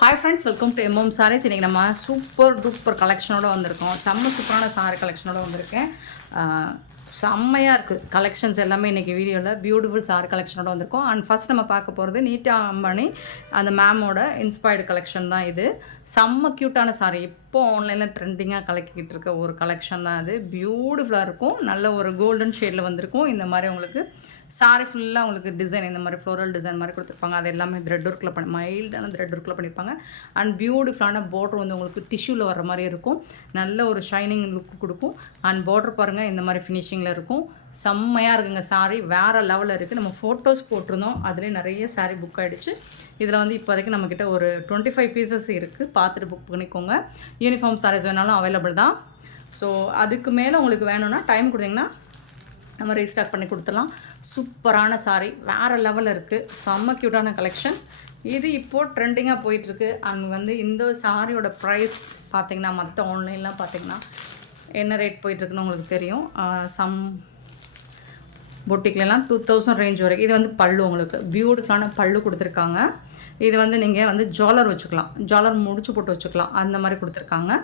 Hi friends, welcome to MM Sarees. இன்றைக்கி நம்ம super duper கலெக்ஷனோடு வந்திருக்கோம். சூப்பரான சாரி கலெக்ஷனோடு வந்திருக்கேன். செம்மையாக இருக்குது கலெக்ஷன்ஸ் எல்லாமே இன்றைக்கி வீடியோவில். பியூட்டிஃபுல் சாரி கலெக்ஷனோடு வந்திருக்கோம். அண்ட் ஃபஸ்ட் நம்ம பார்க்க போகிறது நீட்டா அம்பானி அந்த மேமோட இன்ஸ்பயர்டு கலெக்ஷன் தான் இது. செம்ம க்யூட்டான சாரி, இப்போ ஆன்லைனில் ட்ரெண்டிங்காக கலக்கிக்கிட்டு இருக்க ஒரு கலெக்ஷன் தான் அது. பியூட்டிஃபுல்லாக இருக்கும். நல்ல ஒரு கோல்டன் ஷேடில் வந்திருக்கும். இந்த மாதிரி உங்களுக்கு சாரி ஃபுல்லாக உங்களுக்கு டிசைன் இந்த மாதிரி ஃப்ளோரல் டிசைன் மாதிரி கொடுத்துருப்பாங்க. அது எல்லாமே த்ரெட் ஒர்க்கில் மைல்டான த்ரெட் ஒர்க்கில் பண்ணியிருப்பாங்க. அண்ட் பியூட்டிஃபுல்லான பார்டர் வந்து உங்களுக்கு டிஷ்யூவில் வர மாதிரி இருக்கும். நல்ல ஒரு ஷைனிங் லுக் கொடுக்கும். அண்ட் பார்டர் பாருங்கள் இந்த மாதிரி ஃபினிஷிங்கில் இருக்கும். செம்மையாக இருக்குங்க சாரி, வேறு லெவலில் இருக்குது. நம்ம ஃபோட்டோஸ் போட்டிருந்தோம், அதுலேயே நிறைய சாரி புக் ஆகிடுச்சு. இதில் வந்து இப்போதைக்கு நம்மக்கிட்ட ஒரு 25 பீசஸ் இருக்குது. பார்த்துட்டு புக் பண்ணிக்கோங்க. யூனிஃபார்ம் சாரீஸ் வேணாலும் அவைலபிள் தான். ஸோ அதுக்கு மேலே உங்களுக்கு வேணும்னா டைம் கொடுத்தீங்கன்னா நம்ம ரீஸ்டாக் பண்ணி கொடுத்துடலாம். சூப்பரான சாரி, வேறு லெவலில் இருக்குது. செம்ம க்யூட்டான கலெக்ஷன் இது. இப்போது ட்ரெண்டிங்காக போயிட்டுருக்கு. அண்ட் வந்து இந்த சாரியோட ப்ரைஸ் பார்த்திங்கன்னா மற்ற ஆன்லைன்லாம் பார்த்திங்கன்னா என்ன ரேட் போயிட்டுருக்குன்னு உங்களுக்கு தெரியும். சம் பொட்டிக்லாம் 2000 ரேஞ்ச் வரைக்கும். இது வந்து பல்லு, உங்களுக்கு பியூட்டிஃபுல்லான பல்லு கொடுத்துருக்காங்க. இது வந்து நீங்கள் வந்து ஜாலர் வச்சுக்கலாம், ஜாலர் முடிச்சு போட்டு வச்சுக்கலாம், அந்த மாதிரி கொடுத்துருக்காங்க.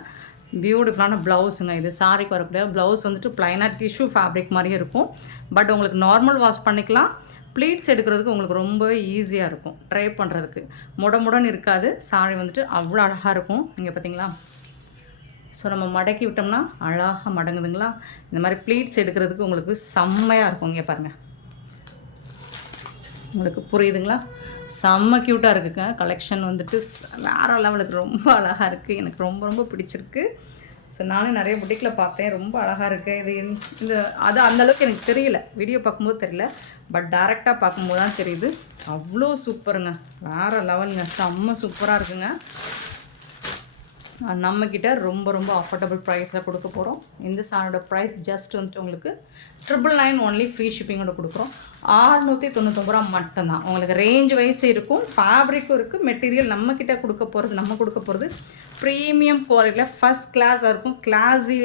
பியூட்டிஃபுல்லான ப்ளவுஸுங்க இது. சாரிக்கு வரக்கூடிய ப்ளவுஸ் வந்துட்டு ப்ளைனாக டிஷ்யூ ஃபேப்ரிக் மாதிரியே இருக்கும். பட் உங்களுக்கு நார்மல் வாஷ் பண்ணிக்கலாம். ப்ளீட்ஸ் எடுக்கிறதுக்கு உங்களுக்கு ரொம்பவே ஈஸியாக இருக்கும். ட்ரை பண்ணுறதுக்கு முடன்னு இருக்காது. சாரி வந்துட்டு அவ்வளோ அழகாக இருக்கும். இங்கே பார்த்தீங்களா? ஸோ நம்ம மடக்கி விட்டோம்னா அழகாக மடங்குதுங்களா? இந்த மாதிரி ப்ளீட்ஸ் எடுக்கிறதுக்கு உங்களுக்கு செம்மையாக இருக்கும். இங்கே பாருங்கள், உங்களுக்கு புரியுதுங்களா? செம்ம க்யூட்டாக இருக்குங்க. கலெக்ஷன் வந்துட்டு வேறு லெவலுக்கு ரொம்ப அழகாக இருக்குது. எனக்கு ரொம்ப ரொம்ப பிடிச்சிருக்கு. ஸோ நானும் நிறைய புட்டிக்கில் பார்த்தேன், ரொம்ப அழகாக இருக்குது. இது இந்த அது அந்தளவுக்கு எனக்கு தெரியல, வீடியோ பார்க்கும்போது தெரியல. பட் டேரெக்டாக பார்க்கும்போது தான் தெரியுது. அவ்வளோ சூப்பருங்க, வேறு லெவலுங்க, செம்ம சூப்பராக இருக்குங்க. நம்மக்கிட்ட ரொம்ப ரொம்ப அஃபோர்டபுள் ப்ரைஸில் கொடுக்க போகிறோம். இந்த சாரோட ப்ரைஸ் ஜஸ்ட் வந்துட்டு உங்களுக்கு 999 ஒன்லி, ஃப்ரீ ஷிப்பிங்கோட கொடுக்குறோம். 699 ரூபா மட்டும்தான். உங்களுக்கு ரேஞ்ச் வைஸ் இருக்கும், ஃபேப்ரிக்கும் இருக்குது, மெட்டீரியல் நம்மக்கிட்ட கொடுக்க போகிறது ப்ரீமியம் குவாலிட்டியில் ஃபஸ்ட் கிளாஸாக இருக்கும். கிளாஸி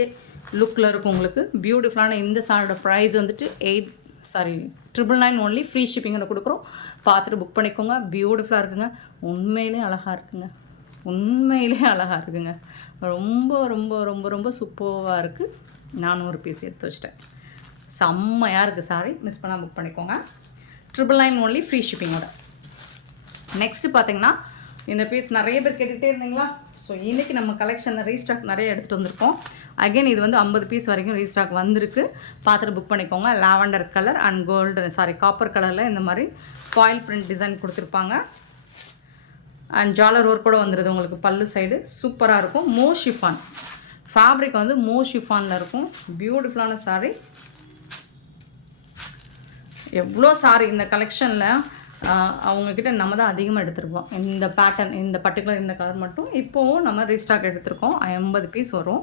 லுக்கில் இருக்கும். உங்களுக்கு பியூட்டிஃபுல்லான இந்த சாரோட ப்ரைஸ் வந்துட்டு 999 ஒன்லி, ஃப்ரீ ஷிப்பிங்கோட கொடுக்குறோம். பார்த்துட்டு புக் பண்ணிக்கோங்க. பியூட்டிஃபுல்லாக இருக்குங்க, உண்மையிலே அழகாக இருக்குங்க, உண்மையிலே அழகாக இருக்குங்க. ரொம்ப ரொம்ப ரொம்ப ரொம்ப சூப்பராக இருக்குது. 400 பீஸ் எடுத்து வச்சிட்டேன். செம்மையாக இருக்குது சாரி, மிஸ் பண்ணால் புக் பண்ணிக்கோங்க. 999 ஒன்லி, ஃப்ரீ ஷிப்பிங்கோட. நெக்ஸ்ட்டு பார்த்தீங்கன்னா இந்த பீஸ் நிறைய பேர் கேட்டுகிட்டே இருந்தீங்களா? ஸோ இன்றைக்கி நம்ம கலெக்ஷனில் ரீஸ்டாக் நிறைய எடுத்துகிட்டு வந்திருக்கோம். அகெயின் இது வந்து 50 பீஸ் வரைக்கும் ரீஸ்டாக் வந்திருக்கு. பார்த்துட்டு புக் பண்ணிக்கோங்க. லாவெண்டர் கலர் அண்ட் காப்பர் கலரில் இந்த மாதிரி ஃபாயில் பிரிண்ட் டிசைன் கொடுத்துருப்பாங்க. அண்ட் ஜாலர் ஒர்க் கூட வந்துடுது. உங்களுக்கு பல்லு சைடு சூப்பராக இருக்கும். ஷிஃபான் ஃபேப்ரிக் வந்து ஷிஃபானில் இருக்கும். பியூட்டிஃபுல்லான சாரி. எவ்வளோ சாரி இந்த கலெக்ஷனில் அவங்கக்கிட்ட நம்ம தான் அதிகமாக எடுத்துருப்போம். இந்த பேட்டர்ன், இந்த பர்டிகுலர் இந்த கலர் மட்டும் இப்போவும் நம்ம ரீஸ்டாக் எடுத்துருக்கோம். 50 பீஸ் வரும்.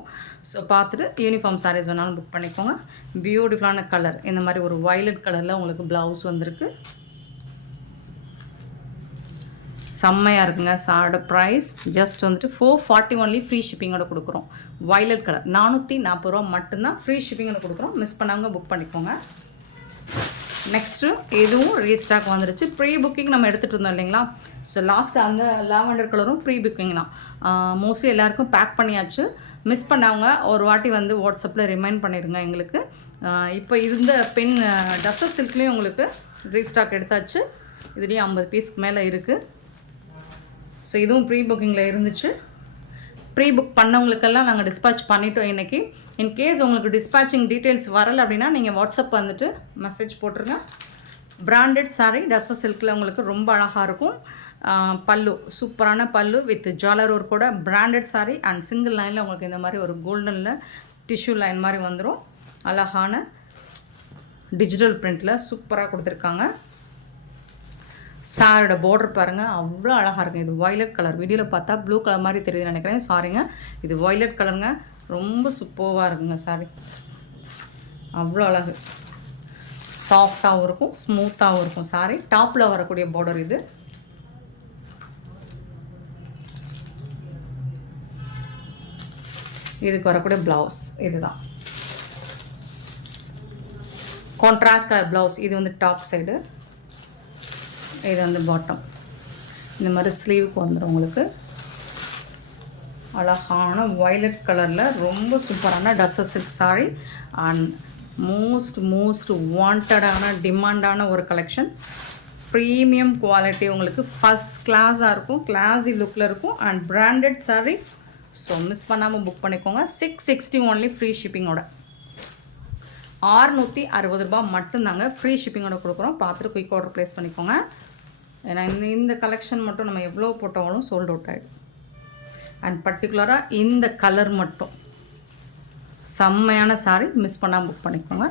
ஸோ பார்த்துட்டு யூனிஃபார்ம் சாரீஸ் வேணாலும் புக் பண்ணிக்கோங்க. பியூட்டிஃபுல்லான கலர், இந்த மாதிரி ஒரு வயலட் கலரில் உங்களுக்கு ப்ளவுஸ் வந்திருக்கு. செம்மையாக இருக்குங்க. சாரோட ப்ரைஸ் ஜஸ்ட் வந்துட்டு 440 ஒன்லி, ஃப்ரீ ஷிப்பிங்கோட கொடுக்குறோம். வயலட் கலர் 440 ரூபா மட்டும்தான், ஃப்ரீ ஷிப்பிங்கோட கொடுக்குறோம். மிஸ் பண்ணாங்க புக் பண்ணிக்கோங்க. நெக்ஸ்ட்டு இதுவும் ரீஸ்டாக் வந்துருச்சு. ப்ரீ புக்கிங் நம்ம எடுத்துகிட்டு இருந்தோம் இல்லைங்களா? ஸோ லாஸ்ட்டு அந்த லாவெண்டர் கலரும் ப்ரீ புக்கிங் தான். மோஸ்ட்லி எல்லாேருக்கும் பேக் பண்ணியாச்சு. மிஸ் பண்ணவங்க ஒரு வாட்டி வந்து வாட்ஸ்அப்பில் ரிமைண்ட் பண்ணிடுங்க எங்களுக்கு. இப்போ இருந்த பென் டஸ்ஸர் சில்க்லேயும் உங்களுக்கு ரீஸ்டாக் எடுத்தாச்சு. இதுலேயும் 50 பீஸ்க்கு மேலே இருக்குது. ஸோ இதுவும் ப்ரீ புக்கிங்கில் இருந்துச்சு. ப்ரீ புக் பண்ணவங்களுக்கெல்லாம் நாங்கள் டிஸ்பேச் பண்ணிட்டோம் இன்றைக்கி. இன்கேஸ் உங்களுக்கு டிஸ்பேச்சிங் டீட்டெயில்ஸ் வரலை அப்படின்னா நீங்கள் வாட்ஸ்அப் வந்துட்டு மெசேஜ் போட்டுருங்க. பிராண்டட் சாரீ, டஸ்ஸர் சில்கில் உங்களுக்கு ரொம்ப அழகாக இருக்கும். பல்லு சூப்பரான பல்லு வித் ஜாலர் ஒர்க் கூட பிராண்டட் சாரீ. அண்ட் சிங்கிள் லைனில் உங்களுக்கு இந்த மாதிரி ஒரு கோல்டனில் டிஷ்யூ லைன் மாதிரி வந்துடும். அழகான டிஜிட்டல் பிரிண்டில் சூப்பராக கொடுத்துருக்காங்க. சாரோட பார்டர் பாருங்கள், அவ்வளோ அழகாக இருக்குது. இது வயலட் கலர், வீடியோவில் பார்த்தா ப்ளூ கலர் மாதிரி தெரியுதுன்னு நினைக்கிறேன், சாரிங்க. இது வயலட் கலருங்க, ரொம்ப சூப்பராக இருக்குங்க சாரி. அவ்வளோ அழகு, சாஃப்டாகவும் இருக்கும், ஸ்மூத்தாகவும் இருக்கும் சாரி. டாப்பில் வரக்கூடிய பார்டர் இது. இதுக்கு வரக்கூடிய ப்ளவுஸ் இதுதான், கான்ட்ராஸ்ட் கலர் ப்ளவுஸ். இது வந்து டாப் சைடு, இது வந்து பாட்டம். இந்த மாதிரி ஸ்லீவுக்கு வந்துடும் உங்களுக்கு. அழகான வயலட் கலரில் ரொம்ப சூப்பரான tussar silk sari and most வாண்டடான டிமாண்டான ஒரு கலெக்ஷன். ப்ரீமியம் குவாலிட்டி, உங்களுக்கு ஃபஸ்ட் கிளாஸாக இருக்கும், கிளாஸி லுக்கில் இருக்கும் and branded sari. So miss பண்ணாமல் புக் பண்ணிக்கோங்க. 660 ஒன்லி ஃப்ரீ ஷிப்பிங்கோட. 660 ரூபா மட்டும்தாங்க ஃப்ரீ ஷிப்பிங்கோட கொடுக்குறோம். பார்த்துட்டு குயிக் ஆர்டர் ப்ளேஸ் பண்ணிக்கோங்க. ஏன்னா இந்த கலெக்ஷன் மட்டும் நம்ம எவ்வளோ போட்டாலும் சோல்ட் அவுட் ஆகிடும். அண்ட் பர்டிகுலராக இந்த கலர் மட்டும் செம்மையான சாரீ, மிஸ் பண்ணாமல் புக் பண்ணிக்கோங்க.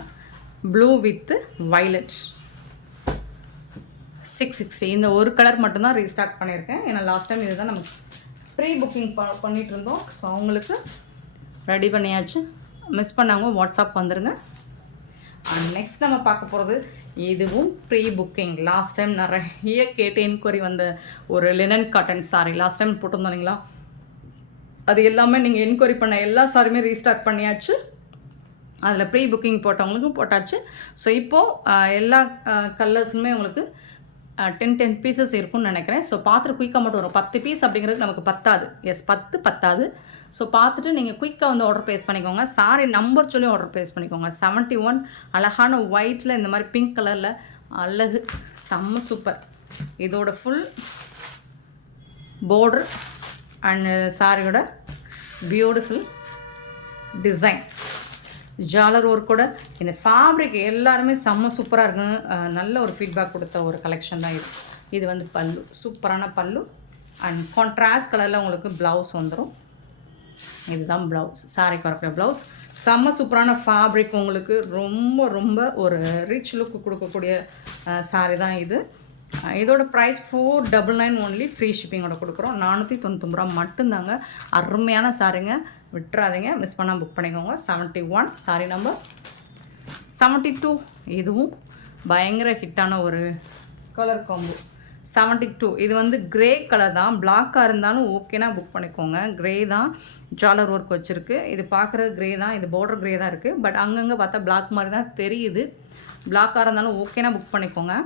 Blue with violet 660. இந்த ஒரு கலர் மட்டும்தான் ரீஸ்டாக் பண்ணியிருக்கேன். ஏன்னா லாஸ்ட் டைம் இதுதான் நம்ம ப்ரீ புக்கிங் பண்ணிகிட்டு இருந்தோம். ஸோ அவங்களுக்கு ரெடி பண்ணியாச்சு. மிஸ் பண்ணாங்க வாட்ஸ்அப் வந்துடுங்க. அண்ட் நெக்ஸ்ட் நம்ம பார்க்க போகிறது இதுவும் ப்ரீ புக்கிங். லாஸ்ட் டைம் நிறைய கேட்டு என்கொயரி வந்த ஒரு linen cotton sari last time போட்டிருந்தோம் இல்லைங்களா, அது எல்லாமே நீங்கள் என்கொயரி பண்ண எல்லா சாரியுமே ரீஸ்டாக் பண்ணியாச்சு. அதில் ப்ரீ புக்கிங் போட்டவங்களுக்கும் போட்டாச்சு. ஸோ இப்போது எல்லா கலர்ஸுமே உங்களுக்கு 10 பீசஸ் இருக்கும்னு நினைக்கிறேன். ஸோ பார்த்துட்டு குயிக்காக மட்டும் வரும். 10 பீஸ் அப்படிங்கிறது நமக்கு பத்தாது. எஸ் 10 பத்தாது. ஸோ பார்த்துட்டு நீங்கள் குயிக்காக வந்து ஆர்டர் ப்ளேஸ் பண்ணிக்கோங்க. சாரி நம்பர் சொல்லி ஆர்டர் ப்ளேஸ் பண்ணிக்கோங்க. 71 அழகான ஒயிட்டில் இந்த மாதிரி பிங்க் கலரில் அழகு, செம்ம சூப்பர். இதோட ஃபுல் பார்டர் அண்ட் சாரியோட பியூட்டிஃபுல் டிசைன், ஜாலர் ஒர்க் கூட இந்த ஃபேப்ரிக் எல்லாருமே செம்ம சூப்பராக இருக்குன்னு நல்ல ஒரு ஃபீட்பேக் கொடுத்த ஒரு கலெக்ஷன் தான் இது. இது வந்து பல்லு, சூப்பரான பல்லு அண்ட் கான்ட்ராஸ்ட் கலரில் உங்களுக்கு ப்ளவுஸ் வந்துடும். இதுதான் ப்ளவுஸ், சாரிக்கு வரக்கூடிய ப்ளவுஸ். செம்ம சூப்பரான ஃபேப்ரிக், உங்களுக்கு ரொம்ப ஒரு ரிச் லுக் கொடுக்கக்கூடிய சாரி தான் இது. இதோட ப்ரைஸ் 499 ஒன்லி ஃப்ரீ ஷிப்பிங்கோட கொடுக்குறோம். 499 ரூபா மட்டும்தாங்க. அருமையான சாரிங்க, விட்டுறாதீங்க, மிஸ் பண்ணால் புக் பண்ணிக்கோங்க. 71 சாரி நம்பர் 72. இதுவும் பயங்கர ஹிட்டான ஒரு கலர் காம்போ. 72 இது வந்து கிரே கலர் தான். பிளாக்காக இருந்தாலும் ஓகேனா புக் பண்ணிக்கோங்க. கிரே தான், ஜாலர் ஒர்க் வச்சுருக்கு. இது பார்க்குறது கிரே தான், இது பார்டர் கிரே தான் இருக்குது. பட் அங்கங்கே பார்த்தா பிளாக் மாதிரி தான் தெரியுது. பிளாக்காக இருந்தாலும் ஓகேனா புக் பண்ணிக்கோங்க.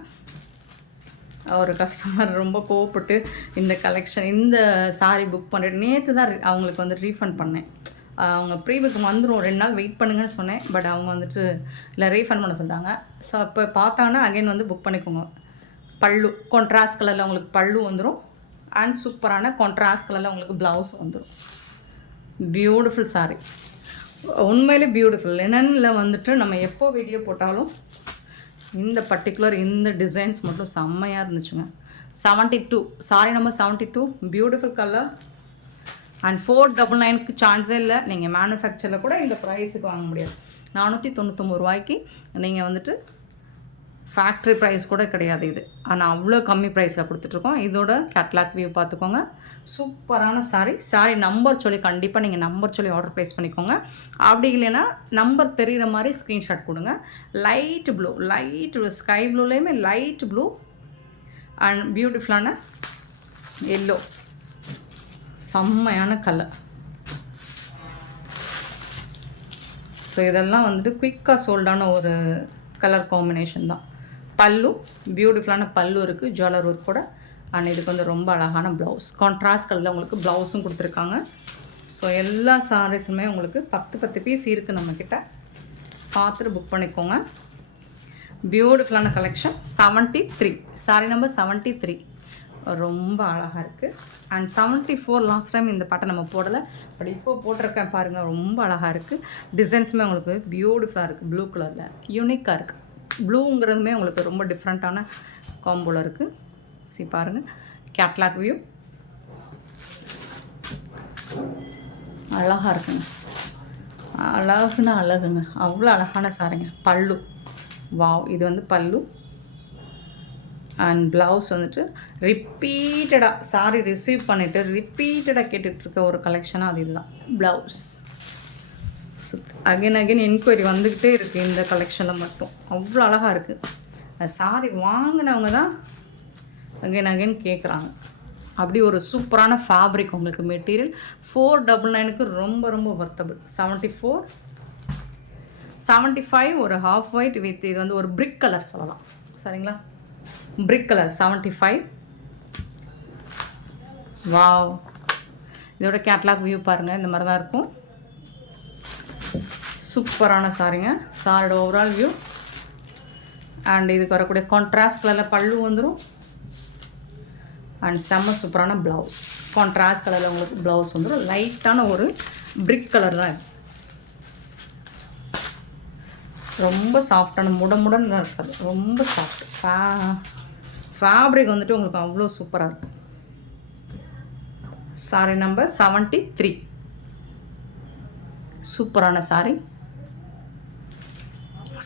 ஒரு கஸ்டமர் ரொம்ப கோவப்பட்டு இந்த கலெக்ஷன் இந்த சாரீ புக் பண்ணிட்டு நேற்று தான் அவங்களுக்கு வந்து ரீஃபண்ட் பண்ணேன். அவங்க ப்ரீ புக் வந்துடும், 2 நாள் வெயிட் பண்ணுங்கன்னு சொன்னேன். பட் அவங்க வந்துட்டு இல்லை ரீஃபண்ட் பண்ண சொல்லிட்டாங்க. ஸோ இப்போ பார்த்தாங்கன்னா அகைன் வந்து புக் பண்ணிக்கோங்க. பல்லு கான்ட்ராஸ்ட் கலரில் உங்களுக்கு பல்லு வந்துடும் அண்ட் சூப்பரான கான்ட்ராஸ்ட் கலரில் உங்களுக்கு ப்ளவுஸ் வந்துடும். பியூட்டிஃபுல் சாரீ, உண்மையிலே பியூட்டிஃபுல். லினனில் வந்துட்டு நம்ம எப்போ வீடியோ போட்டாலும் இந்த பர்டிகுலர் இந்த டிசைன்ஸ் மட்டும் செம்மையாக இருந்துச்சுங்க. 72 sari number 72, beautiful colour and 499க்கு சான்ஸே இல்லை. நீங்கள் மேனுஃபேக்சரில் கூட இந்த ப்ரைஸுக்கு வாங்க முடியாது. 499 ரூபாய்க்கு நீங்கள் வந்துட்டு ஃபேக்ட்ரி ப்ரைஸ் கூட கிடையாது இது. ஆனால் அவ்வளோ கம்மி ப்ரைஸில் கொடுத்துட்ருக்கோம். இதோட கேட்லாக் வியூ பார்த்துக்கோங்க. சூப்பரான சாரீ நம்பர் சொல்லி கண்டிப்பாக நீங்கள் நம்பர் சொல்லி ஆர்டர் ப்ளேஸ் பண்ணிக்கோங்க. அப்படி இல்லைன்னா நம்பர் தெரிகிற மாதிரி ஸ்க்ரீன்ஷாட் கொடுங்க. லைட் ப்ளூ, லைட் ஸ்கை ப்ளூலேயுமே லைட் ப்ளூ அண்ட் பியூட்டிஃபுல்லான எல்லோ, செம்மையான கலர். ஸோ இதெல்லாம் வந்துட்டு குயிக்காக சோல்டான ஒரு கலர் காம்பினேஷன் தான். பல்லு பியூட்டிஃபுல்லான பல்லு இருக்குது, ஜுவல்லர் ஒர்க் கூட. அண்ட் இதுக்கு வந்து ரொம்ப அழகான ப்ளவுஸ், கான்ட்ராஸ்ட் கலரில் உங்களுக்கு ப்ளவுஸும் கொடுத்துருக்காங்க. ஸோ எல்லா சாரீஸுமே உங்களுக்கு 10 பீஸ் இருக்குது நம்மக்கிட்ட. பார்த்துட்டு புக் பண்ணிக்கோங்க. பியூட்டிஃபுல்லான கலெக்ஷன். 73 சாரி நம்பர் 73 ரொம்ப அழகாக இருக்குது. அண்ட் 74 லாஸ்ட் டைம் இந்த பாட்டை நம்ம போடலை, பட் இப்போ போட்டிருக்கேன் பாருங்கள், ரொம்ப அழகாக இருக்குது. டிசைன்ஸுமே உங்களுக்கு பியூட்டிஃபுல்லாக இருக்குது, ப்ளூ கலரில் யூனிக்காக இருக்குது. ப்ளூங்கிறதுமே உங்களுக்கு ரொம்ப டிஃப்ரெண்ட்டான காம்போவில் இருக்குது. சரி பாருங்கள், கேட்லாக் வியூ அழகாக இருக்குங்க. அழகுங்க, அவ்வளோ அழகான சாரிங்க. பல்லு வாவ், இது வந்து பல்லு அண்ட் ப்ளவுஸ் வந்துட்டு ரிப்பீட்டடாக சாரி ரிசீவ் பண்ணிவிட்டு ரிப்பீட்டடாக கேட்டுட்ருக்க ஒரு கலெக்ஷனாக அது இதுதான். ப்ளவுஸ் அகைன் என்கொயரி வந்துக்கிட்டே இருக்குது இந்த கலெக்ஷனில் மட்டும். அவ்வளோ அழகாக இருக்குது. சாரி வாங்கினவங்க தான் அகைன் கேட்குறாங்க. அப்படி ஒரு சூப்பரான ஃபேப்ரிக் உங்களுக்கு மெட்டீரியல். 499க்கு ரொம்ப வர்த்தபிள். 74 75 ஒரு ஹாஃப் ஒயிட் வித் இது வந்து ஒரு பிரிக் கலர் சொல்லலாம், சரிங்களா? Brick colour 75. வாவ், இதோட கேட்லாக் வியூ பாருங்கள், இந்த மாதிரி தான் இருக்கும். சூப்பரான சாரிங்க. சாரியோட ஓவரால் வியூ. அண்ட் இதுக்கு வரக்கூடிய கான்ட்ராஸ்ட் கலரில் பல்லு வந்துடும். அண்ட் செம்ம சூப்பரான ப்ளவுஸ். கான்ட்ராஸ்ட் கலரில் உங்களுக்கு ப்ளவுஸ் வந்துடும். லைட்டான ஒரு பிரிக் கலர் தான் இது. ரொம்ப சாஃப்டான முடமுடன் இருக்காது, ரொம்ப சாஃப்ட். ஃபேப்ரிக் வந்துட்டு உங்களுக்கு அவ்வளோ சூப்பராக இருக்கும். Sorry number 73. சூப்பரான சாரி.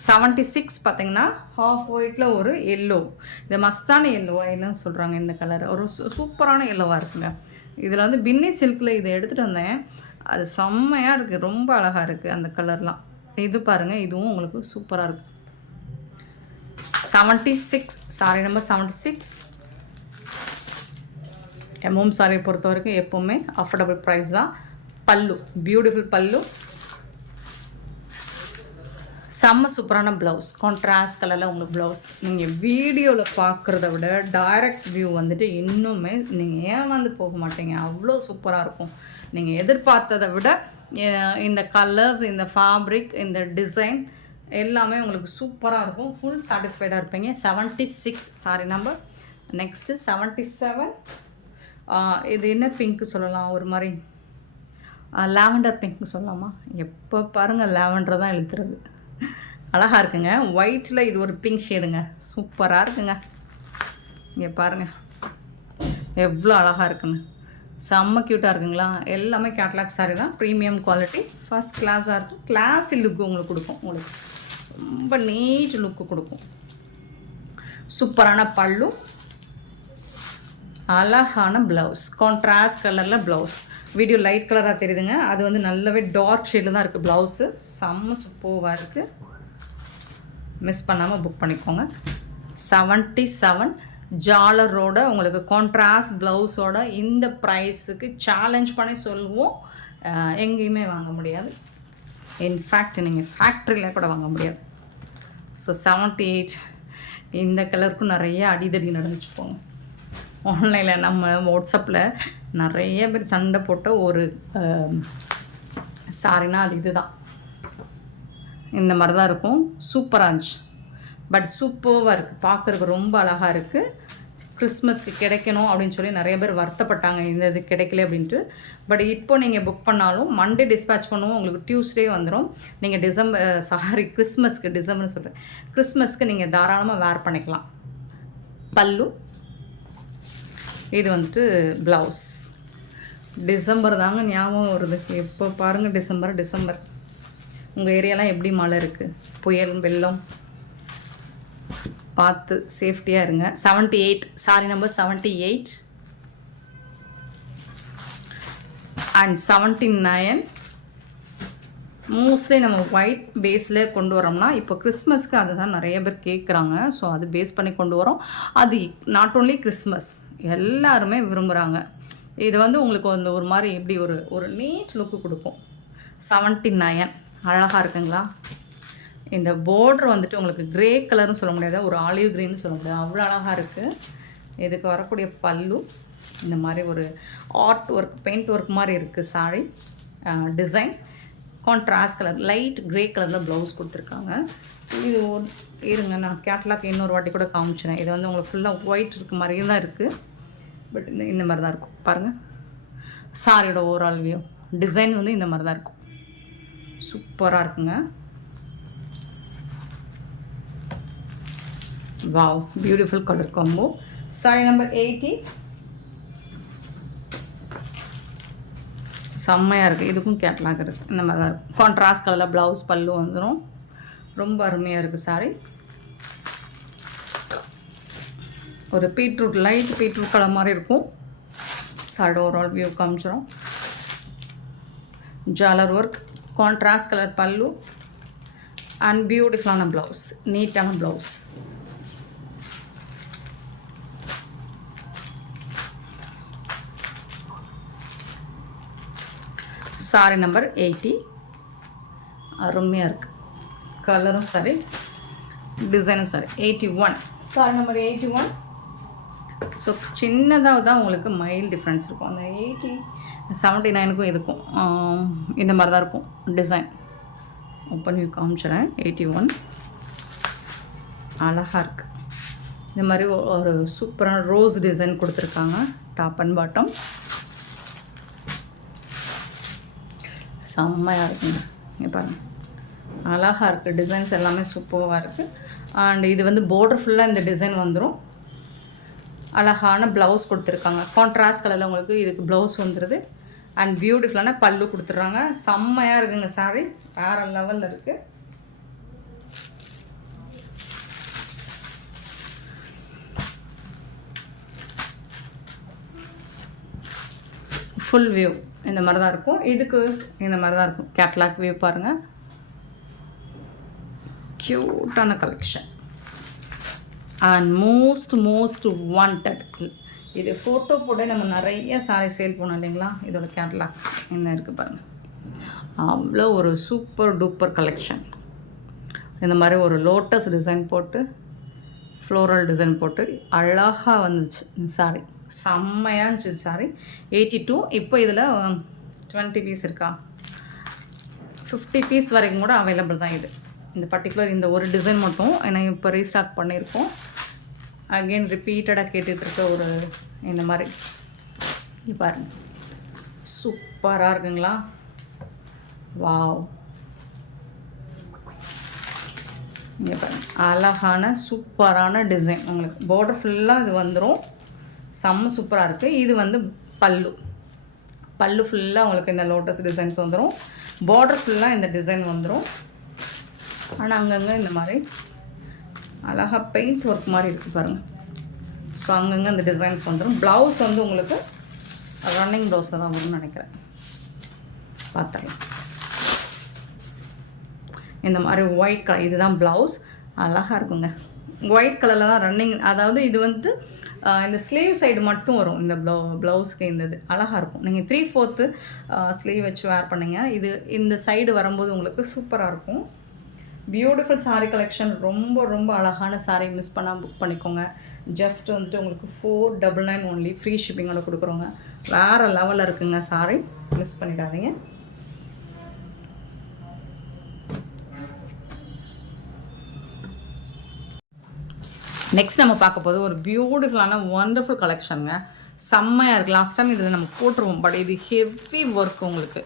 76 பார்த்தீங்கன்னா ஹாஃப் ஒயிட்டில் ஒரு எல்லோ. இது மஸ்தான எல்லோவா என்னன்னு சொல்கிறாங்க. இந்த கலர் ஒரு சூப்பரான எல்லோவாக இருக்குங்க. இதில் வந்து பின்னி சில்கில் இதை எடுத்துகிட்டு வந்தேன். அது செம்மையாக இருக்குது, ரொம்ப அழகாக இருக்குது அந்த கலர்லாம். இது பாருங்கள், இதுவும் உங்களுக்கு சூப்பராக இருக்குது. 76 சாரி நம்பர் 76. எம்எம் சாரியை பொறுத்த வரைக்கும் எப்போவுமே அஃபோர்டபுள் ப்ரைஸ் தான். பல்லு பியூட்டிஃபுல் பல்லு. செம்ம சூப்பரான ப்ளவுஸ். கான்ட்ராஸ்ட் கலரில் உங்களுக்கு ப்ளவுஸ். நீங்கள் வீடியோவில் பார்க்குறத விட டைரக்ட் வியூ வந்துட்டு இன்னுமே நீங்கள் ஏமாந்து போக மாட்டீங்க, அவ்வளோ சூப்பராக இருக்கும். நீங்கள் எதிர்பார்த்ததை விட இந்த கலர்ஸ், இந்த ஃபேப்ரிக், இந்த டிசைன் எல்லாமே உங்களுக்கு சூப்பராக இருக்கும். ஃபுல் சாட்டிஸ்ஃபைடாக இருப்பீங்க. 76 சாரி நம்பர். நெக்ஸ்ட்டு 77. இது என்ன பிங்க்கு சொல்லலாம், ஒரு மாதிரி லாவெண்டர் பிங்க்னு சொல்லலாமா? எப்போ பாருங்கள் லாவெண்டர் தான் இழுத்துறது. அழகாக இருக்குங்க. ஒயிட்டில் இது ஒரு பிங்க் ஷேடுங்க, சூப்பராக இருக்குங்க. இங்கே பாருங்கள் எவ்வளோ அழகாக இருக்குன்னு. செம்ம க்யூட்டாக இருக்குங்களா? எல்லாமே கேட்லாக் சாரி தான். ப்ரீமியம் குவாலிட்டி, ஃபஸ்ட் கிளாஸாக இருக்கும். கிளாஸி லுக்கு உங்களுக்கு கொடுக்கும். உங்களுக்கு ரொம்ப நீட் லுக்கு கொடுக்கும். சூப்பரான பல்லு, அழகான ப்ளவுஸ். கான்ட்ராஸ்ட் கலரில் ப்ளவுஸ். வீடியோ லைட் கலராக தெரியுதுங்க, அது வந்து நல்லாவே டார்க் ஷேடில் தான் இருக்குது ப்ளவுஸு. செம்ம சூப்பராக இருக்குது. மிஸ் பண்ணாமல் புக் பண்ணிக்கோங்க. 77 ஜாலரோட உங்களுக்கு கான்ட்ராஸ்ட் ப்ளவுஸோட இந்த ப்ரைஸுக்கு சேலஞ்ச் பண்ணி சொல்லுவோம், எங்கேயுமே வாங்க முடியாது. இன்ஃபேக்ட் நீங்கள் ஃபேக்ட்ரியில் கூட வாங்க முடியாது. ஸோ 78 இந்த கலருக்கும் நிறைய அடிதடி நடந்துச்சு போங்க. ஆன்லைனில் நம்ம வாட்ஸ்அப்பில் நிறைய பேர் சண்டை போட்ட ஒரு சாரினா அது இது தான். இந்த மாதிரி தான் இருக்கும். சூப்பராக இருந்துச்சு. பட் சூப்பராக இருக்குது, பார்க்குறதுக்கு ரொம்ப அழகாக இருக்குது. கிறிஸ்மஸ்க்கு கிடைக்கணும் அப்படின்னு சொல்லி நிறைய பேர் வருத்தப்பட்டாங்க இந்த இது கிடைக்கல அப்படின்ட்டு. பட் இப்போ நீங்கள் புக் பண்ணாலும் மண்டே டிஸ்பேச் பண்ணுவோம், உங்களுக்கு டியூஸ்டே வந்துடும். நீங்கள் கிறிஸ்மஸ்க்கு நீங்கள் தாராளமாக வேர் பண்ணிக்கலாம். பல்லு, இது வந்துட்டு ப்ளவுஸ். டிசம்பர் தாங்க ஞாபகம் வருது. எப்போ பாருங்கள் டிசம்பர். உங்கள் ஏரியாலாம் எப்படி மழை இருக்குது, புயல் வெள்ளம், பார்த்து சேஃப்டியாக இருங்க. 78 சாரி நம்பர் 78 அண்ட் 79. மோஸ்ட்லி நம்ம ஒயிட் பேஸில் கொண்டு வரோம்னா இப்போ கிறிஸ்மஸ்க்கு அதுதான் நிறைய பேர் கேட்குறாங்க. ஸோ அது பேஸ் பண்ணி கொண்டு வரோம். அது நாட் ஓன்லி கிறிஸ்மஸ், எல்லாருமே விரும்புகிறாங்க. இது வந்து உங்களுக்கு வந்து ஒரு மாதிரி எப்படி ஒரு நீட் லுக்கு கொடுக்கும். 79 அழகாக இருக்குங்களா? இந்த பார்டர் வந்துட்டு உங்களுக்கு கிரே கலர்னு சொல்ல முடியாது, ஒரு ஆலிவ் க்ரீன்னு சொல்ல முடியாது, அவ்வளோ அழகாக இருக்குது. இதுக்கு வரக்கூடிய பல்லு இந்த மாதிரி ஒரு ஆர்ட் ஒர்க், பெயிண்ட் ஒர்க் மாதிரி இருக்குது sorry design. Contrast colour light grey கலரில் ப்ளவுஸ் கொடுத்துருக்காங்க. இது இருங்க, நான் கேட்லாக் இன்னொரு வாட்டி கூட காமிச்சினேன். இது வந்து உங்களுக்கு ஃபுல்லாக ஒயிட் இருக்க மாதிரியே தான் இருக்குது. பட் இந்த மாதிரி தான் இருக்கும் பாருங்கள். சாரியோட ஓவரால் வியூ டிசைன் வந்து இந்த மாதிரி தான் இருக்கும். சூப்பராக இருக்குங்க. Wow, beautiful colour combo. Sorry number 80 செம்மையாக இருக்குது. இதுக்கும் கேட்லாக் இருக்குது, இந்த மாதிரி தான் இருக்கும். கான்ட்ராஸ்ட் கலரில் ப்ளவுஸ், பல்லு வந்துடும். ரொம்ப அருமையாக இருக்குது சாரி. ஒரு பீட்ரூட், லைட் பீட்ரூட் கலர் மாதிரி இருக்கும். சாரி ஓவரால் வியூ காமிச்சிடும். ஜாலர் work, contrast colour pallu and பியூட்டிஃபுல்லான ப்ளவுஸ், நீட்டான ப்ளவுஸ். சாரி நம்பர் 80 அருமையாக இருக்குது. கலரும் சரி, டிசைனும் சரி. 81 சாரி நம்பர் 81. ஸோ சின்னதாக தான் உங்களுக்கு மைல் டிஃப்ரென்ஸ் இருக்கும். அந்த 79க்கும் இதுக்கும் இந்த மாதிரி தான் இருக்கும் டிசைன். Open view காமிச்சிடறேன். 81 அழகாக இருக்குது. இந்த மாதிரி ஒரு சூப்பரான ரோஸ் டிசைன் கொடுத்துருக்காங்க டாப் அண்ட் பாட்டம். செம்மையாக இருக்குங்க. இங்கே பாருங்கள், அழகாக இருக்குது. டிசைன்ஸ் எல்லாமே சூப்பராக இருக்குது. அண்ட் இது வந்து பார்டர் ஃபுல்லாக இந்த டிசைன் வந்துடும். அழகான ப்ளவுஸ் கொடுத்துருக்காங்க. கான்ட்ராஸ்ட் கலரில் உங்களுக்கு இதுக்கு ப்ளவுஸ் வந்துடுது. அண்ட் பியூட்டிஃபுல்லான பல்லு கொடுத்துட்றாங்க. செம்மையாக இருக்குங்க. சாரி வேறு லெவலில் இருக்குது. ஃபுல் வியூ இந்த மாதிரி தான் இருக்கும். இதுக்கு இந்த மாதிரி தான் இருக்கும். கேட்லாக் வியூ பாருங்கள். க்யூட்டான கலெக்ஷன் அண்ட் மோஸ்ட் வாண்டட். இது ஃபோட்டோ போட்டு நம்ம நிறைய சாரி சேல் பண்ணோம் இல்லைங்களா. இதோட கேட்லாக் என்ன இருக்குது பாருங்கள். அவ்வளோ ஒரு சூப்பர் டூப்பர் கலெக்ஷன். இந்த மாதிரி ஒரு லோட்டஸ் டிசைன் போட்டு ஃப்ளோரல் டிசைன் போட்டு அழகாக வந்துச்சு சாரி. செம்மையாக இருந்துச்சு சாரி. 82. இப்போ இதில் 20 பீஸ் இருக்கா, 50 பீஸ் வரைக்கும் கூட அவைலபிள் தான். இது இந்த பர்டிகுலர் இந்த ஒரு டிசைன் மட்டும் ஏன்னா இப்போ ரீஸ்டாக் பண்ணியிருக்கோம். அகெயின் ரிப்பீட்டடாக கேட்டுட்ருக்க ஒரு இந்த மாதிரி பாருங்க, சூப்பராக இருக்குங்களா. வாவ், இங்கே பாருங்கள், அழகான சூப்பரான டிசைன். உங்களுக்கு பார்டர் ஃபுல்லாக இது வந்துடும். செம்ம சூப்பராக இருக்குது. இது வந்து பல்லு ஃபுல்லாக உங்களுக்கு இந்த லோட்டஸ் டிசைன்ஸ் வந்துடும். பார்டர் ஃபுல்லாக இந்த டிசைன் வந்துடும். ஆனால் அங்கங்கே இந்த மாதிரி அழகாக பெயிண்ட் ஒர்க் மாதிரி இருக்குது பாருங்கள். ஸோ அங்கங்கே இந்த டிசைன்ஸ் வந்துடும். ப்ளவுஸ் வந்து உங்களுக்கு ரன்னிங் ப்ளவுஸில் தான் வரும்னு நினைக்கிறேன். பார்த்துடலாம். இந்த மாதிரி ஒயிட் கலர் இதுதான் ப்ளவுஸ். அழகாக இருக்குங்க. ஒயிட் கலரில் தான் ரன்னிங். அதாவது இது வந்து இந்த ஸ்லீவ் சைடு மட்டும் வரும் இந்த ப்ளவுஸ்க்கு. இந்த இது அழகாக இருக்கும். நீங்கள் 3/4 ஸ்லீவ் வச்சு வேர் பண்ணிங்க. இது இந்த சைடு வரும்போது உங்களுக்கு சூப்பராக இருக்கும். Beautiful sari collection. ரொம்ப அழகான சாரீ. மிஸ் பண்ணால் புக் பண்ணிக்கோங்க. ஜஸ்ட் வந்துட்டு உங்களுக்கு 499 ஒன்லி. ஃப்ரீ ஷிப்பிங்கோட கொடுக்குறோங்க. வேறு லெவலில் இருக்குங்க சாரீ. மிஸ் பண்ணிடாதீங்க. நெக்ஸ்ட் நம்ம பார்க்க போது ஒரு பியூட்டிஃபுல்லான ஒண்டர்ஃபுல் கலெக்ஷனுங்க. செம்மையாக இருக்குது. லாஸ்ட் டைம் இதில் நம்ம போட்டுருவோம். பட் இது ஹெவி ஒர்க். உங்களுக்கு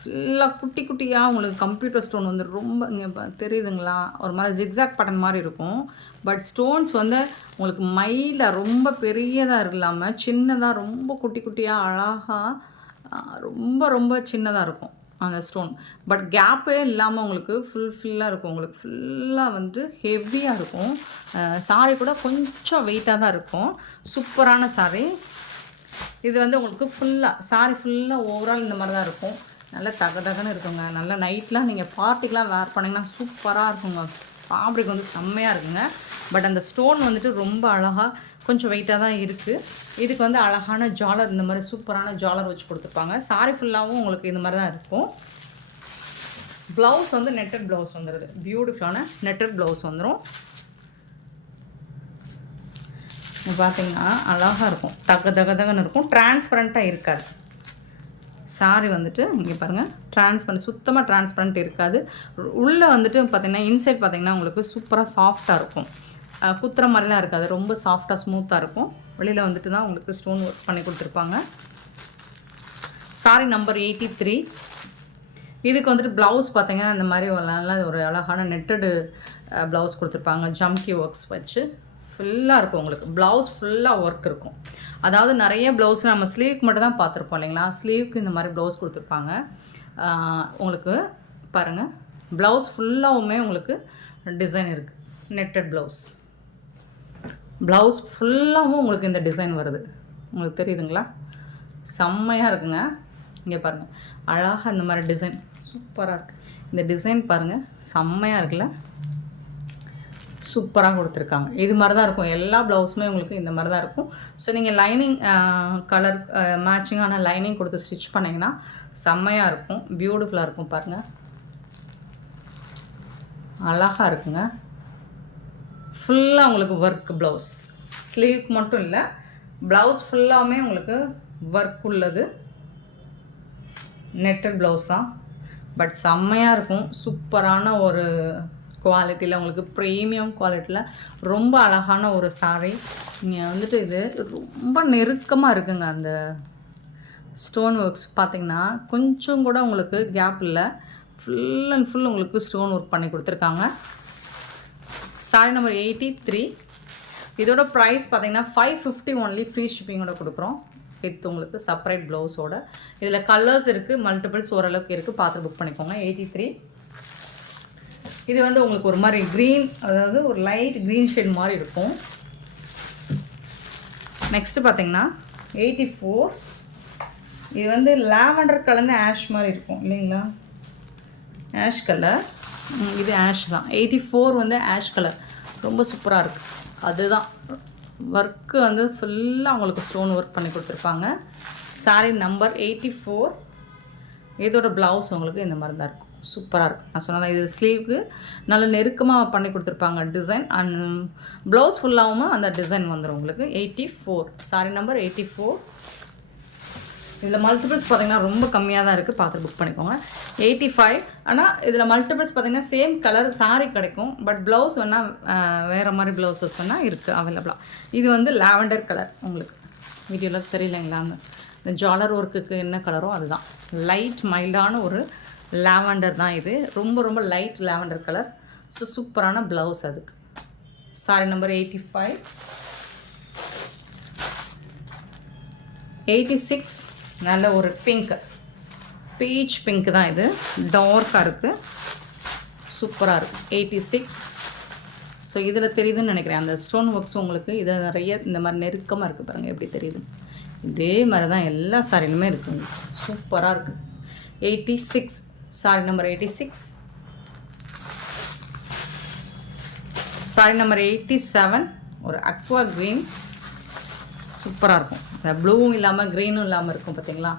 ஃபுல்லாக குட்டியாக உங்களுக்கு கம்ப்யூட்டர் ஸ்டோன் வந்து ரொம்ப இங்கே தெரியுதுங்களா, ஒரு மாதிரி ஜிக்ஸாக் பட்டன் மாதிரி இருக்கும். பட் ஸ்டோன்ஸ் வந்து உங்களுக்கு மைல்டாக ரொம்ப பெரியதாக இல்லாமல் சின்னதாக ரொம்ப குட்டியாக அழகாக ரொம்ப சின்னதாக இருக்கும் அந்த ஸ்டோன். பட் கேப்பே இல்லாமல் உங்களுக்கு ஃபுல்லாக இருக்கும். உங்களுக்கு ஃபுல்லாக வந்து ஹெவியாக இருக்கும். சாரீ கூட கொஞ்சம் வெயிட்டாக தான் இருக்கும். சூப்பரான சாரீ. இது வந்து உங்களுக்கு ஃபுல்லாக சாரீ ஃபுல்லாக ஓவரால் இந்த மாதிரி தான் இருக்கும். நல்லா தகன்னு இருக்குங்க. நல்லா நைட்லாம் நீங்கள் பார்ட்டிக்கெலாம் வேர் பண்ணிங்கன்னா சூப்பராக இருக்குங்க. ஃபேப்ரிக் வந்து செம்மையாக இருக்குங்க. பட் அந்த ஸ்டோன் வந்துட்டு ரொம்ப அழகாக கொஞ்சம் வெயிட்டாக தான் இருக்குது. இதுக்கு வந்து அழகான ஜாலர், இந்த மாதிரி சூப்பரான ஜாலர் வச்சு கொடுத்துருப்பாங்க. சாரீ ஃபுல்லாகவும் உங்களுக்கு இந்த மாதிரி தான் இருக்கும். ப்ளவுஸ் வந்து நெட்டட் ப்ளவுஸ் வந்துடுது. பியூட்டிஃபுல்லான நெட்டட் ப்ளவுஸ் வந்துடும். பார்த்தீங்கன்னா அழகாக இருக்கும். தகன்னு இருக்கும். டிரான்ஸ்பரண்ட்டாக இருக்காது. சாரி வந்துட்டு இங்கே பாருங்கள், சுத்தமாக டிரான்ஸ்பரண்ட் இருக்காது. உள்ளே வந்துட்டு பார்த்திங்கன்னா இன்சைட் பார்த்திங்கன்னா உங்களுக்கு சூப்பராக சாஃப்டாக இருக்கும். குத்துற மாதிரிலாம் இருக்காது. ரொம்ப சாஃப்டாக ஸ்மூத்தாக இருக்கும். வெளியில் வந்துட்டு தான் உங்களுக்கு ஸ்டோன் ஒர்க் பண்ணி கொடுத்துருப்பாங்க. Sorry number 83. இதுக்கு வந்துட்டு ப்ளவுஸ் பார்த்திங்கன்னா இந்த மாதிரி ஒரு அழகான நெட்டடு ப்ளவுஸ் கொடுத்துருப்பாங்க. ஜம்கி ஒர்க்ஸ் வச்சு ஃபுல்லாக இருக்கும். உங்களுக்கு ப்ளவுஸ் ஃபுல்லாக ஒர்க் இருக்கும். அதாவது நிறைய ப்ளவுஸ் நம்ம ஸ்லீவுக்கு மட்டும் தான் பார்த்துருப்போம் இல்லைங்களா. ஸ்லீவுக்கு இந்த மாதிரி ப்ளவுஸ் கொடுத்துருப்பாங்க. உங்களுக்கு பாருங்கள், ப்ளவுஸ் ஃபுல்லாகவுமே உங்களுக்கு டிசைன் இருக்குது. நெட்டட் ப்ளவுஸ் ஃபுல்லாகவும் உங்களுக்கு இந்த டிசைன் வருது. உங்களுக்கு தெரியுதுங்களா, செம்மையாக இருக்குங்க. இங்கே பாருங்கள், அழகாக இந்த மாதிரி டிசைன் சூப்பராக இருக்குது. இந்த டிசைன் பாருங்கள், செம்மையாக இருக்குல்ல, சூப்பராக கொடுத்துருக்காங்க. இது மாதிரி தான் இருக்கும். எல்லா ப்ளவுஸுமே உங்களுக்கு இந்த மாதிரி தான் இருக்கும். ஸோ நீங்கள் லைனிங் கலர் மேட்சிங்கான லைனிங் கொடுத்து ஸ்டிச் பண்ணிங்கன்னா செம்மையாக இருக்கும். பியூட்டிஃபுல்லாக இருக்கும். பாருங்கள், அழகாக இருக்குங்க. ஃபுல்லாக உங்களுக்கு ஒர்க் ப்ளவுஸ். ஸ்லீவுக்கு மட்டும் இல்லை, ப்ளவுஸ் ஃபுல்லாமே உங்களுக்கு ஒர்க் உள்ளது. நெட்டட் ப்ளவுஸ் தான், பட் செம்மையாக இருக்கும். சூப்பரான ஒரு குவாலிட்டியில், உங்களுக்கு ப்ரீமியம் குவாலிட்டியில் ரொம்ப அழகான ஒரு saree. நீங்கள் வந்துட்டு இது ரொம்ப நெருக்கமாக இருக்குங்க. அந்த ஸ்டோன் ஒர்க்ஸ் பார்த்திங்கன்னா கொஞ்சம் கூட உங்களுக்கு கேப் இல்லை. ஃபுல் அண்ட் ஃபுல் உங்களுக்கு ஸ்டோன் ஒர்க் பண்ணி கொடுத்துருக்காங்க. saree number 83. இதோட ப்ரைஸ் பார்த்திங்கன்னா 550 ஒன்லி, ஃப்ரீ ஷிப்பிங்கோட கொடுக்குறோம். வித் உங்களுக்கு செப்பரேட் ப்ளவுஸோட. இதில் கலர்ஸ் இருக்குது, மல்டிபிள்ஸ் ஓரளவுக்கு இருக்குது, பார்த்து புக் பண்ணிக்கோங்க. 83. இது வந்து உங்களுக்கு ஒரு மாதிரி க்ரீன், அதாவது ஒரு லைட் க்ரீன் ஷேட் மாதிரி இருக்கும். நெக்ஸ்ட்டு பார்த்திங்கன்னா 84. இது வந்து லாவெண்டர் கலந்து ஆஷ் மாதிரி இருக்கும் இல்லைங்களா, ஆஷ் கலர். இது ஆஷ் தான். 84 வந்து ஆஷ் கலர், ரொம்ப சூப்பராக இருக்குது. அதுதான் ஒர்க்கு வந்து ஃபுல்லாக உங்களுக்கு ஸ்டோன் ஒர்க் பண்ணி கொடுத்துருப்பாங்க. saree number 84. இதோட ப்ளவுஸ் உங்களுக்கு இந்த மாதிரி தான் இருக்கும், சூப்பராக இருக்கும். நான் சொன்னதான், இது ஸ்லீவுக்கு நல்ல நெருக்கமாக பண்ணி கொடுத்துருப்பாங்க டிசைன். அண்ட் ப்ளவுஸ் ஃபுல்லாகவும் அந்த டிசைன் வந்துடும் உங்களுக்கு. 84, saree நம்பர் 84. இதில் மல்டிபிள்ஸ் பார்த்திங்கன்னா ரொம்ப கம்மியாக தான் இருக்குது, பார்த்து புக் பண்ணிக்கோங்க. 85. ஆனால் இதில் மல்டிபிள்ஸ் பார்த்திங்கன்னா சேம் கலர் saree கிடைக்கும், பட் ப்ளவுஸ் வேணால் வேறு மாதிரி ப்ளவுஸஸ் வேணால் இருக்குது அவைலபிளாக. இது வந்து லாவெண்டர் கலர், உங்களுக்கு வீடியோவில் தெரியலைங்களா, இந்த ஜாலர் ஒர்க்குக்கு என்ன கலரோ அதுதான். லைட் மைல்டான ஒரு லாவெண்டர் தான் இது, ரொம்ப ரொம்ப லைட் லாவெண்டர் கலர். ஸோ சூப்பரான ப்ளவுஸ் அதுக்கு. saree number 85. 86. நல்ல ஒரு பிங்க், பீச் பிங்க் தான் இது, டார்க்காக இருக்குது, சூப்பராக இருக்குது. 86. ஸோ இதில் தெரியுதுன்னு நினைக்கிறேன், அந்த ஸ்டோன் ஒர்க்ஸ் உங்களுக்கு இதை நிறைய இந்த மாதிரி நெருக்கமாக இருக்குது பாருங்கள், எப்படி தெரியுது. இதே மாதிரி தான் எல்லா சாரிலுமே இருக்குங்க, சூப்பராக இருக்குது. 86, saree நம்பர் 86. saree number 87. ஒரு அக்வா க்ரீன், சூப்பராக இருக்கும். இந்த ப்ளூவும் இல்லாமல் க்ரீனும் இல்லாமல் இருக்கும் பார்த்தீங்களா,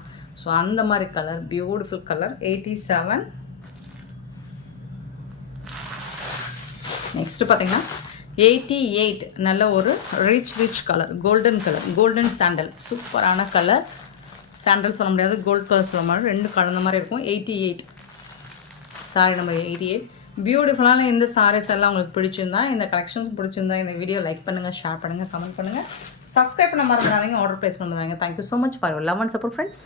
ஸோ அந்த மாதிரி கலர், பியூட்டிஃபுல் கலர். 87. நெக்ஸ்ட்டு பார்த்தீங்கன்னா 88. நல்ல ஒரு rich colour, golden colour, golden sandal, சூப்பரான கலர். சாண்டல் சொல்ல முடியாது, கோல்ட் கலர் சொல்ல முடியாது, ரெண்டு கலந்த மாதிரி இருக்கும். 88, saree நம்பர் 88. பியூட்டிஃபுல்லான இந்த சாரீஸ் எல்லாம் உங்களுக்கு பிடிச்சிருந்தா, இந்த கலெக்ஷன்ஸ் பிடிச்சிருந்தா இந்த வீடியோ லைக் பண்ணுங்கள், ஷேர் பண்ணுங்கள், கமெண்ட் பண்ணுங்கள், சப்ஸ்கிரைப் பண்ண மறந்துடாதீங்க, ஆர்டர் ப்ளேஸ் பண்ணாதீங்க. Thank you so much for your love and support friends.